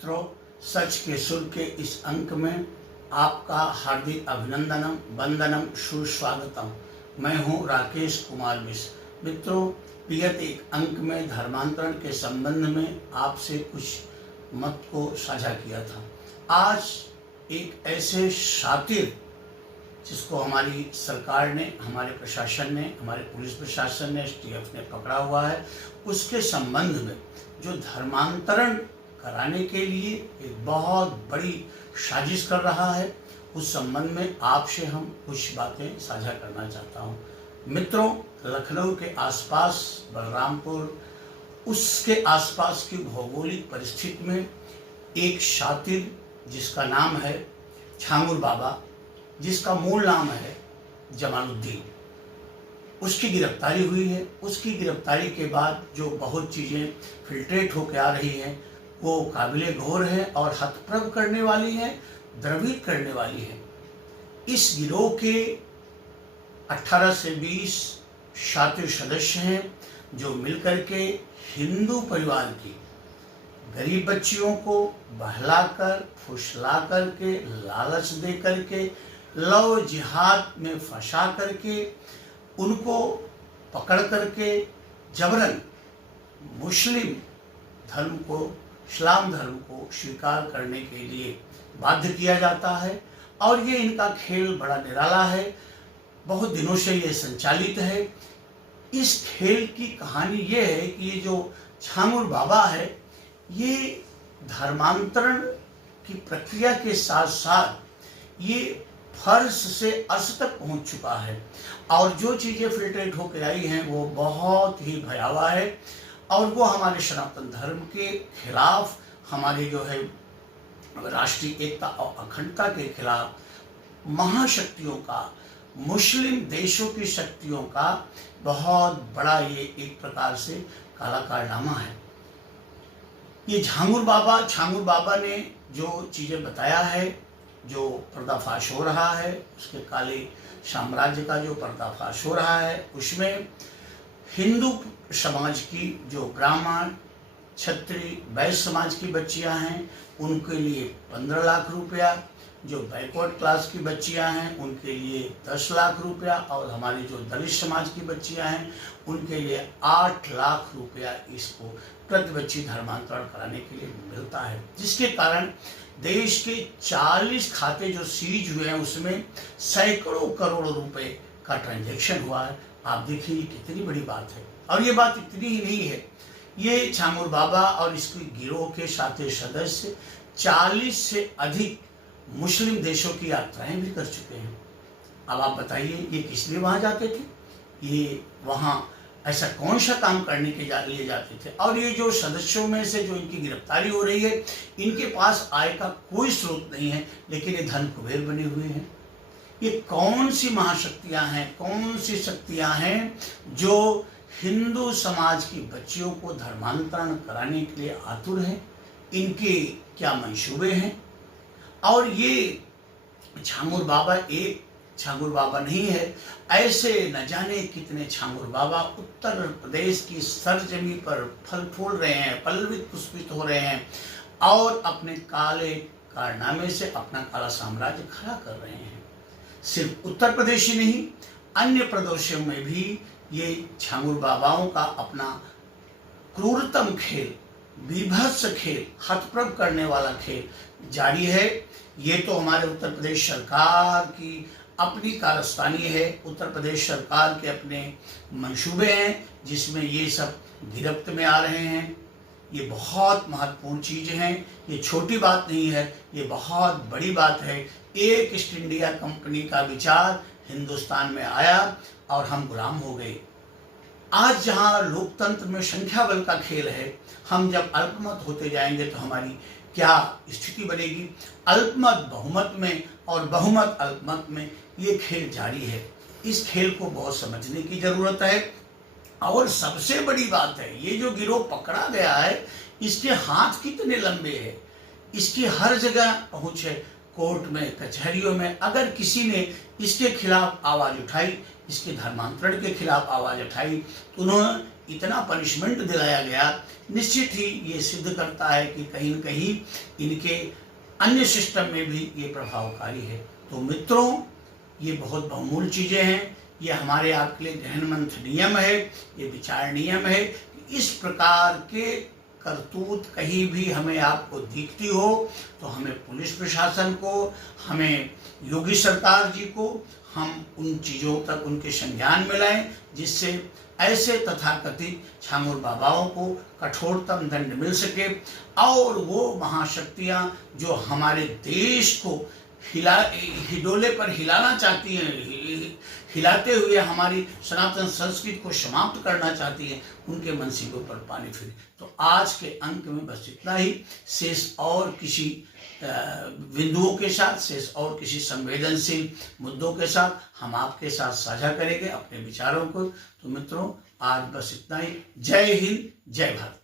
मित्रों, सच के सुर के इस अंक में आपका हार्दिक अभिनंदनम, वंदनम, सुस्वागतम। मैं हूं राकेश कुमार मिश्र। मित्रों, विगत एक अंक में धर्मांतरण के संबंध में आपसे कुछ मत को साझा किया था। आज एक ऐसे शातिर जिसको हमारी सरकार ने, हमारे प्रशासन ने, हमारे पुलिस प्रशासन ने, STF ने पकड़ा हुआ है, उसके संबंध में जो धर्मांतरण कराने के लिए एक बहुत बड़ी साजिश कर रहा है, उस संबंध में आपसे हम कुछ बातें साझा करना चाहता हूँ। मित्रों, लखनऊ के आसपास, बलरामपुर, उसके आसपास की भौगोलिक परिस्थिति में एक शातिर जिसका नाम है छांगुर बाबा, जिसका मूल नाम है जमालुद्दीन, उसकी गिरफ्तारी हुई है। उसकी गिरफ्तारी के बाद जो बहुत चीज़ें फिल्ट्रेट होकर आ रही हैं वो काबिले गौर है और हतप्रभ करने वाली है, द्रवित करने वाली है। इस गिरोह के 18 से 20 शातिर सदस्य हैं जो मिलकर के हिंदू परिवार की गरीब बच्चियों को बहलाकर, फुसला करके, लालच दे करके, लव जिहाद में फंसा करके, उनको पकड़ करके जबरन मुस्लिम धर्म को, इस्लाम धर्म को स्वीकार करने के लिए बाध्य किया जाता है। और ये इनका खेल बड़ा निराला है, बहुत दिनों से ये संचालित है। इस खेल की कहानी ये है कि ये जो छांगुर बाबा है, ये धर्मांतरण की प्रक्रिया के साथ साथ ये फर्श से अर्श तक पहुंच चुका है और जो चीज़ें फिल्ट्रेट होकर आई हैं वो बहुत ही भयावह है और वो हमारे सनातन धर्म के खिलाफ, हमारे जो है राष्ट्रीय एकता और अखंडता के खिलाफ, महाशक्तियों का, मुस्लिम देशों की शक्तियों का बहुत बड़ा ये एक प्रकार से काला कारनामा है। ये छांगुर बाबा ने जो चीज़ें बताया है, जो पर्दाफाश हो रहा है, उसके काले साम्राज्य का जो पर्दाफाश हो रहा है, उसमें हिंदू समाज की जो ब्राह्मण, क्षत्रिय, वैश्य समाज की बच्चियां हैं उनके लिए 15 लाख रुपया, जो बैकवर्ड क्लास की बच्चियां हैं उनके लिए 10 लाख रुपया और हमारी जो दलित समाज की बच्चियां हैं उनके लिए 8 लाख रुपया इसको प्रति बच्ची धर्मांतरण कराने के लिए मिलता है, जिसके कारण देश के 40 खाते जो सीज हुए हैं उसमें सैकड़ों करोड़ रुपए का ट्रांजैक्शन हुआ है। आप देखिए कितनी बड़ी बात है। और ये बात इतनी ही नहीं है, ये छांगुर बाबा और इसके गिरोह के साथी सदस्य 40 से अधिक मुस्लिम देशों की यात्राएं भी कर चुके हैं। अब आप बताइए ये किस लिए वहाँ जाते थे, ये वहाँ ऐसा कौन सा काम करने के लिए जाते थे। और ये जो सदस्यों में से जो इनकी गिरफ्तारी हो रही है, इनके पास आय का कोई स्रोत नहीं है, लेकिन ये धन कुबेर बने हुए हैं। ये कौन सी महाशक्तियां हैं, कौन सी शक्तियां हैं जो हिंदू समाज की बच्चियों को धर्मांतरण कराने के लिए आतुर हैं, इनके क्या मंसूबे हैं। और ये छांगुर बाबा एक छांगुर बाबा नहीं है, ऐसे न जाने कितने छांगुर बाबा उत्तर प्रदेश की सरजमी पर फल फूल रहे हैं, पल्लवित पुष्पित हो रहे हैं और अपने काले कारनामे से अपना काला साम्राज्य खड़ा कर रहे हैं। सिर्फ उत्तर प्रदेश ही नहीं, अन्य प्रदेशों में भी ये छांगुर बाबाओं का अपना क्रूरतम खेल, बीभत्स खेल, हतप्रभ करने वाला खेल जारी है। ये तो हमारे उत्तर प्रदेश सरकार की अपनी कारस्तानी है, उत्तर प्रदेश सरकार के अपने मंसूबे हैं जिसमें ये सब गिरफ्त में आ रहे हैं। ये बहुत महत्वपूर्ण चीज़ हैं, ये छोटी बात नहीं है, ये बहुत बड़ी बात है। एक ईस्ट इंडिया कंपनी का विचार हिंदुस्तान में आया और हम गुलाम हो गए। आज जहाँ लोकतंत्र में संख्या बल का खेल है, हम जब अल्पमत होते जाएंगे तो हमारी क्या स्थिति बनेगी। अल्पमत बहुमत में और बहुमत अल्पमत में ये खेल जारी है। इस खेल को बहुत समझने की जरूरत है। और सबसे बड़ी बात है, ये जो गिरोह पकड़ा गया है, इसके हाथ कितने लंबे हैं, इसकी हर जगह पहुंच है, कोर्ट में, कचहरियों में। अगर किसी ने इसके खिलाफ आवाज़ उठाई, इसके धर्मांतरण के खिलाफ आवाज़ उठाई, तो उन्होंने इतना पनिशमेंट दिलाया गया, निश्चित ही ये सिद्ध करता है कि कहीं न कहीं इनके अन्य सिस्टम में भी ये प्रभावकारी है। तो मित्रों, ये बहुत बहुमूल्य चीज़ें हैं। ये हमारे आपके लिए गहनमंथ नियम है, ये विचार नियम है कि इस प्रकार के करतूत कहीं भी हमें आपको दिखती हो तो हमें पुलिस प्रशासन को, हमें योगी सरकार जी को हम उन चीज़ों तक उनके संज्ञान में लाएं, जिससे ऐसे तथाकथित छांगुर बाबाओं को कठोरतम दंड मिल सके और वो महाशक्तियाँ जो हमारे देश को हिडोले पर हिलाना चाहती हैं, हिलाते हुए हमारी सनातन संस्कृति को समाप्त करना चाहती है, उनके मनसीबों पर पानी फिरे। तो आज के अंक में बस इतना ही। शेष और किसी बिंदुओं के साथ, शेष और किसी संवेदनशील मुद्दों के साथ हम आपके साथ साझा करेंगे अपने विचारों को। तो मित्रों, आज बस इतना ही। जय हिंद, जय भारत।